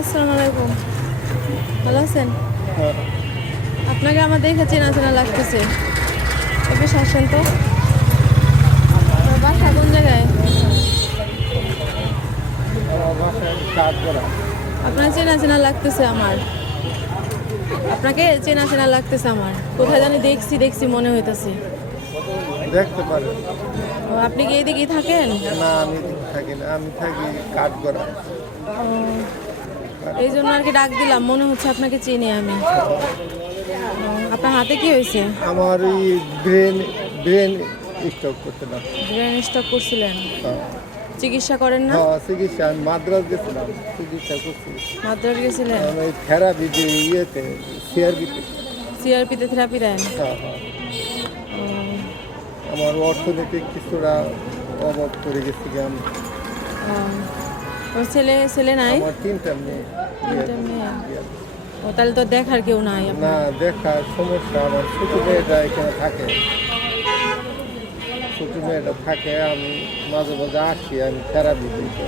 আসসালামু আলাইকুম। ভালো আছেন? আপনাকে আমার দেখে চেনা চেনা লাগতেছে। একটু শাসেন তো। আপনার বাসা কোন জায়গায়? আপনার চেনা চেনা লাগতেছে আমার। আপনাকে চেনা চেনা লাগতেছে আমার। কোথায় জানি দেখছি দেখছি মনে হইতেছে। দেখতে পারেন। ও, আপনি কি এইদিকেই থাকেন? না, আমি এদিকে থাকি না, আমি থাকি কাঠগড়া। ও, এই জন্য আর কি ডাক দিলাম, মনে হচ্ছে আপনাকে চিনি আমি। ও, আপনার হাতে কি হয়েছে? আমার ওই ব্রেন ব্রেন স্ট্রোক করতে না। ব্রেন স্ট্রোক করছিলেন? চিকিৎসা করেন না? হ্যাঁ, চিকিৎসা আমি মাদ্রাস গেছিলাম, চিকিৎসা করছি। মাদ্রাজ গেছিলেন? আমি ওই থেরাপি যে ইয়েতে সিআরবিতে। সিআরপিতে থেরাপি দেন? হ্যাঁ হ্যাঁ, ও, আমার অর্থনৈতিক কিছুটা অভাব করে গেছি আমি। ও, ওর ছেলে ছেলে নাই? আমার তিনটা মেয়ে। তিনটা মেয়ে? ও, তাহলে তো দেখার কেউ নাই না, আপনার? দেখার সমস্যা, আমার ছোট মেয়েটা এখানে থাকে। ছোট মেয়েটা থাকে, আমি মাঝে মাঝে আসি, আমি থেরাপি দিই তো।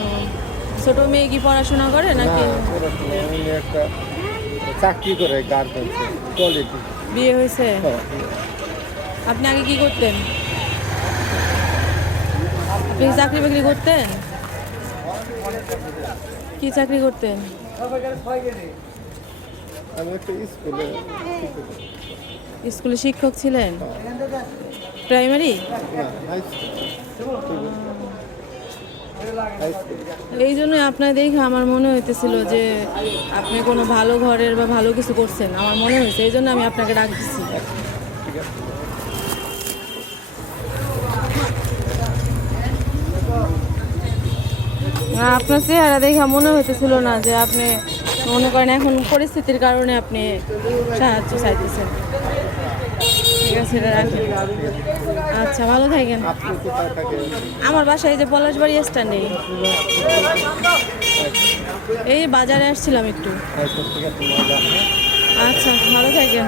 ও, ছোট মেয়ে কি পড়াশোনা করে না, নাকি? পড়াশোনা উনি একটা চাকরি করে গার্মেন্টসে, কোয়ালিটি। বিয়ে হয়েছে? আপনি আগে কি করতেন? আপনি কি চাকরি বাকরি করতেন? কি চাকরি করতেন? আমি একটা স্কুলে শিক্ষক। স্কুলে শিক্ষক ছিলেন? প্রাইমারি? না, হাই স্কুল। High school. এই জন্যই আপনার দেখে আমার মনে হইতেছিল যে আপনি কোনো ভালো ঘরের বা ভালো কিছু করছেন, আমার মনে হয়েছে, এই জন্য আমি আপনাকে ডাক দিচ্ছি। ঠিক আছে। আপনার চেহারা দেখে মনে হইতেছিল না যে আপনি মনে করেন এখন পরিস্থিতির কারণে আপনি সাহায্য চাইতেছেন। ঠিক আছে, এটা রাখেন। আচ্ছা, ভালো থাকেন। আপনি কোথায় থাকেন? আমার বাসায় এই যে পলাশবাড়ি স্ট্যান্ডে। এই বাজারে আসছিলাম একটু। আচ্ছা, ঠিক আছে, মজা। আচ্ছা, ভালো থাকেন।